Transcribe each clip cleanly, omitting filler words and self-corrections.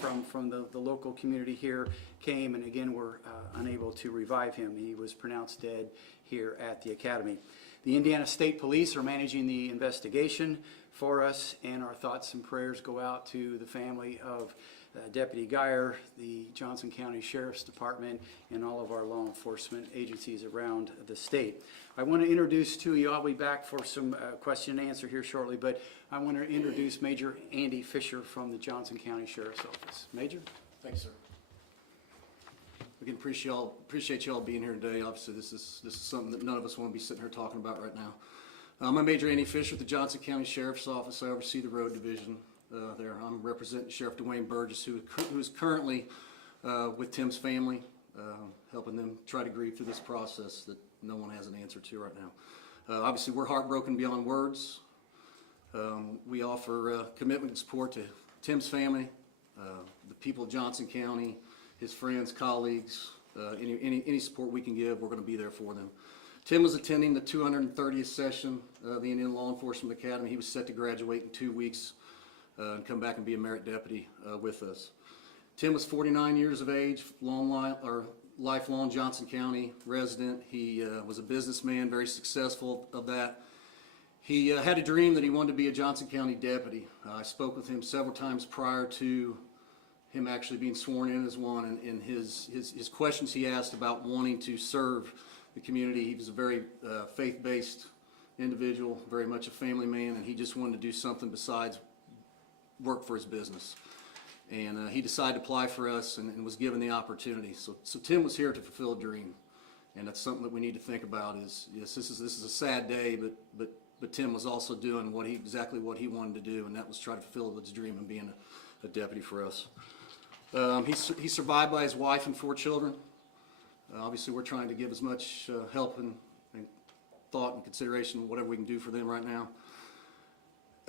from the local community here came and again were unable to revive him. He was pronounced dead here at the academy. The Indiana State Police are managing the investigation for us, and our thoughts and prayers go out to the family of Deputy Geyer, the Johnson County Sheriff's Department, and all of our law enforcement agencies around the state. I want to introduce to you, I'll be back for some question and answer here shortly, but I want to introduce Major Andy Fisher from the Johnson County Sheriff's Office. Major? Thanks, sir. Again, appreciate y'all being here today. Obviously, this is something that none of us want to be sitting here talking about right now. I'm Major Andy Fisher with the Johnson County Sheriff's Office. I oversee the road division there. I'm representing Sheriff Dwayne Burgess, who is currently with Tim's family, helping them try to grieve through this process that no one has an answer to right now. Obviously, we're heartbroken beyond words. We offer commitment and support to Tim's family, the people of Johnson County, his friends, colleagues, any support we can give, we're going to be there for them. Tim was attending the 230th session of the Indiana Law Enforcement Academy. He was set to graduate in 2 weeks and come back and be a merit deputy with us. Tim was 49 years of age, lifelong Johnson County resident. He was a businessman, very successful of that. He had a dream that he wanted to be a Johnson County deputy. I spoke with him several times prior to him actually being sworn in as one, and his questions he asked about wanting to serve the community. He was a very faith-based individual, very much a family man, and he just wanted to do something besides work for his business. And he decided to apply for us and was given the opportunity. So Tim was here to fulfill a dream, and that's something that we need to think about. Is yes, this is a sad day, but Tim was also doing exactly what he wanted to do, and that was try to fulfill his dream and being a deputy for us. He's survived by his wife and 4 children. Obviously, we're trying to give as much help and thought and consideration, whatever we can do for them right now.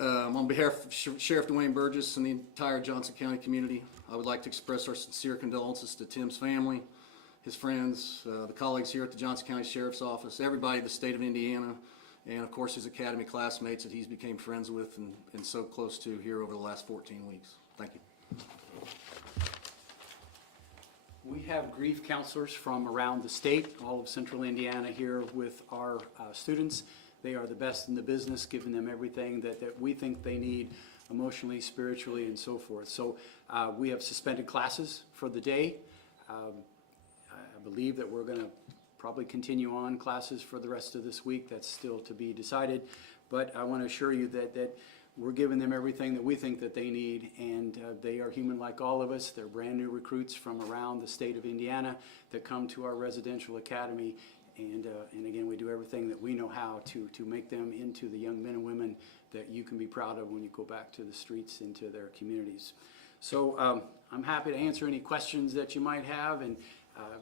On behalf of Sheriff Dwayne Burgess and the entire Johnson County community, I would like to express our sincere condolences to Tim's family, his friends, the colleagues here at the Johnson County Sheriff's Office, everybody in the state of Indiana, and of course his academy classmates that he's became friends with and so close to here over the last 14 weeks. Thank you. We have grief counselors from around the state, all of central Indiana here with our students. They are the best in the business, giving them everything that we think they need emotionally, spiritually, and so forth. So we have suspended classes for the day. I believe that we're going to probably continue on classes for the rest of this week. That's still to be decided. But I want to assure you that we're giving them everything that we think that they need, and they are human like all of us. They're brand new recruits from around the state of Indiana that come to our residential academy, and again, we do everything that we know how to make them into the young men and women that you can be proud of when you go back to the streets, into their communities. So I'm happy to answer any questions that you might have, and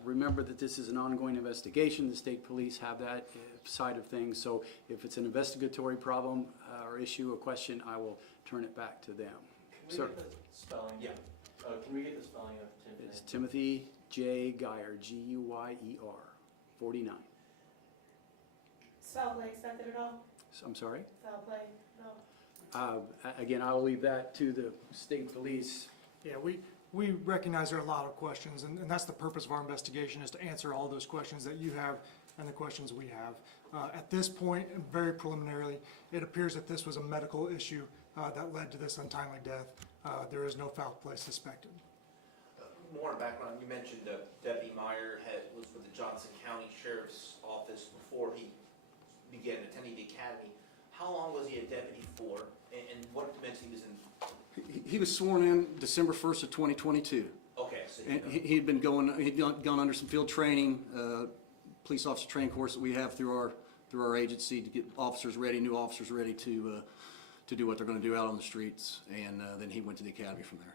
remember that this is an ongoing investigation. The state police have that side of things, so if it's an investigatory problem or issue, a question, I will turn it back to them. Can we get the spelling? Yeah. Can we get the spelling of Tim's name? It's Timothy J. Geyer, G-U-Y-E-R, 49. Foul play expected at all? I'm sorry? Foul play at all? Again, I'll leave that to the state police. Yeah, we recognize there are a lot of questions, and that's the purpose of our investigation, is to answer all those questions that you have and the questions we have. At this point, and very preliminarily, it appears that this was a medical issue that led to this untimely death. There is no foul play suspected. More background, you mentioned Deputy Meyer was with the Johnson County Sheriff's Office before he began attending the academy. How long was he a deputy for, and what dimension he was in? He was sworn in December 1st of 2022. Okay, so And he'd gone under some field training, police officer training course that we have through our agency to get officers ready, new officers ready to do what they're going to do out on the streets, and then he went to the academy from there.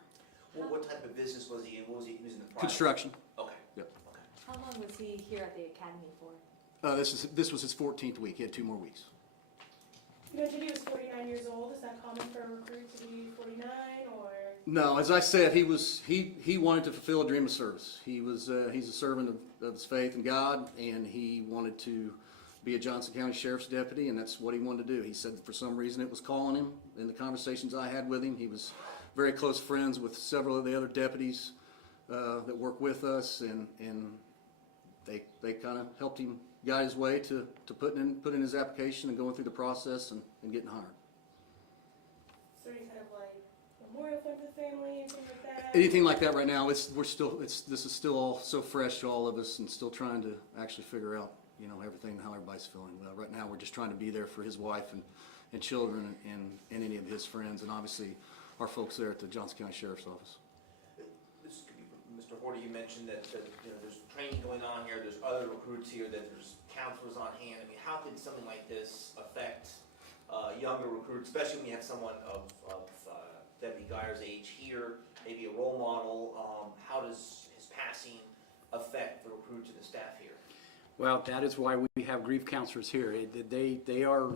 Well, what type of business was he in? What was he in the private? Construction. Okay. Yep. Okay. How long was he here at the academy for? This was his 14th week. He had 2 more weeks. You mentioned he was 49 years old. Is that common for a recruit to be 49, or? No, as I said, he wanted to fulfill a dream of service. He's a servant of his faith in God, and he wanted to be a Johnson County Sheriff's deputy, and that's what he wanted to do. He said that for some reason it was calling him. In the conversations I had with him, he was very close friends with several of the other deputies that work with us, and they kind of helped him guide his way to put in his application and going through the process and getting hired. Is there any kind of like memorial fund for the family, anything like that? Anything like that right now, this is still all so fresh to all of us, and still trying to actually figure out, you know, everything, how everybody's feeling. Right now, we're just trying to be there for his wife and children and any of his friends, and obviously our folks there at the Johnson County Sheriff's Office. This could be, Mr. Horty, you mentioned that, you know, there's training going on here, there's other recruits here, that there's counselors on hand. I mean, how could something like this affect younger recruits, especially when you have someone of Deputy Geyer's age here, maybe a role model? How does his passing affect the recruits and the staff here? Well, that is why we have grief counselors here. They are,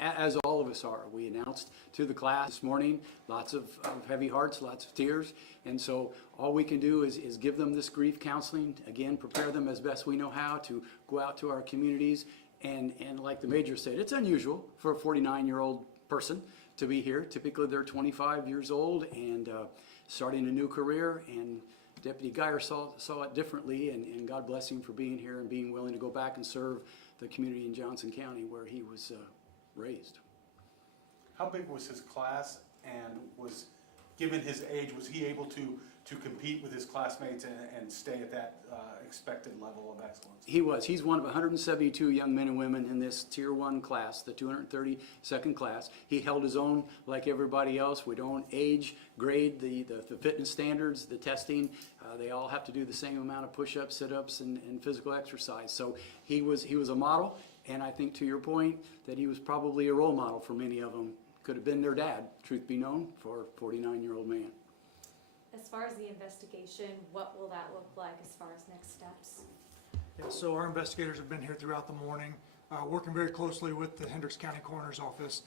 as all of us are. We announced to the class this morning, lots of heavy hearts, lots of tears, and so all we can do is give them this grief counseling, again, prepare them as best we know how to go out to our communities, and like the Major said, it's unusual for a 49-year-old person to be here. Typically they're 25 years old and starting a new career, and Deputy Geyer saw it differently, and God bless him for being here and being willing to go back and serve the community in Johnson County where he was raised. How big was his class, and was, given his age, was he able to compete with his classmates and stay at that expected level of excellence? He was. He's one of 172 young men and women in this Tier 1 class, the 232nd class. He held his own like everybody else. We don't age grade the fitness standards, the testing. They all have to do the same amount of push-ups, sit-ups, and physical exercise. So he was a model, and I think to your point that he was probably a role model for many of them. Could have been their dad, truth be known, for a 49-year-old man. As far as the investigation, what will that look like as far as next steps? Yeah, so our investigators have been here throughout the morning, working very closely with the Hendricks County Coroner's Office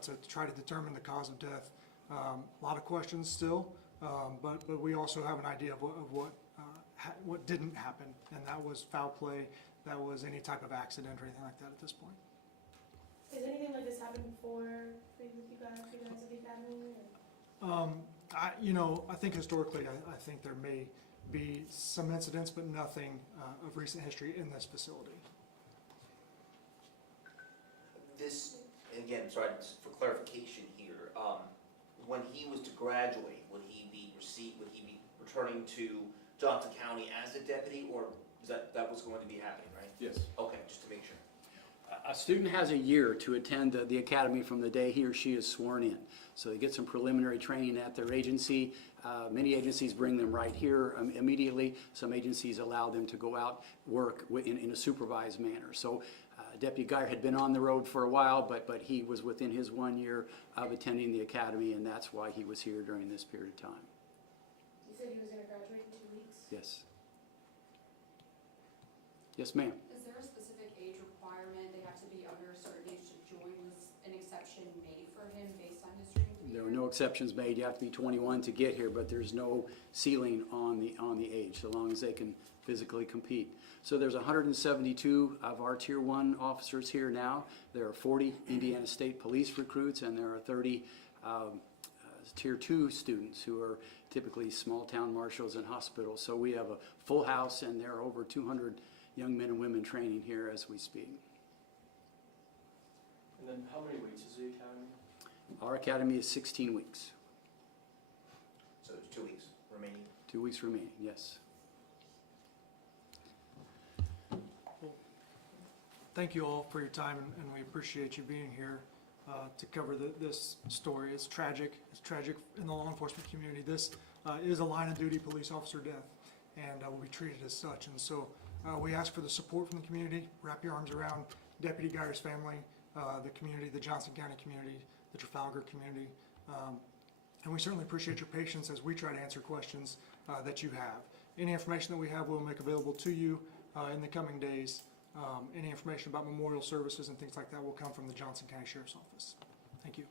to try to determine the cause of death. A lot of questions still, but we also have an idea of what didn't happen, and that was foul play, that was any type of accident or anything like that at this point. Has anything like this happened before with you guys at the academy? I think historically, I think there may be some incidents, but nothing of recent history in this facility. This, again, sorry, for clarification here, when he was to graduate, would he be returning to Johnson County as a deputy, or is that was going to be happening, right? Yes. Okay, just to make sure. A student has a year to attend the academy from the day he or she is sworn in. So they get some preliminary training at their agency. Many agencies bring them right here immediately. Some agencies allow them to go out, work in a supervised manner. So Deputy Geyer had been on the road for a while, but he was within his 1 year of attending the academy, and that's why he was here during this period of time. You said he was going to graduate in 2 weeks? Yes. Yes, ma'am. Is there a specific age requirement? They have to be under a certain age to join? Was an exception made for him based on his dream to be There were here? no exceptions made. You have to be 21 to get here, but there's no ceiling on the age, so long as they can physically compete. So there's 172 of our Tier 1 officers here now. There are 40 Indiana State Police recruits, and there are 30 Tier 2 students who are typically small town marshals and hospitals. So we have a full house, and there are over 200 young men and women training here as we speak. And then how many weeks is the academy? Our academy is 16 weeks. So there's 2 weeks remaining. 2 weeks remaining, yes. Thank you all for your time, and we appreciate you being here to cover this story. It's tragic. It's tragic in the law enforcement community. This is a line of duty police officer death, and will be treated as such. And so we ask for the support from the community. Wrap your arms around Deputy Geyer's family, the community, the Johnson County community, the Trafalgar community. And we certainly appreciate your patience as we try to answer questions that you have. Any information that we have we'll make available to you in the coming days. Any information about memorial services and things like that will come from the Johnson County Sheriff's Office. Thank you.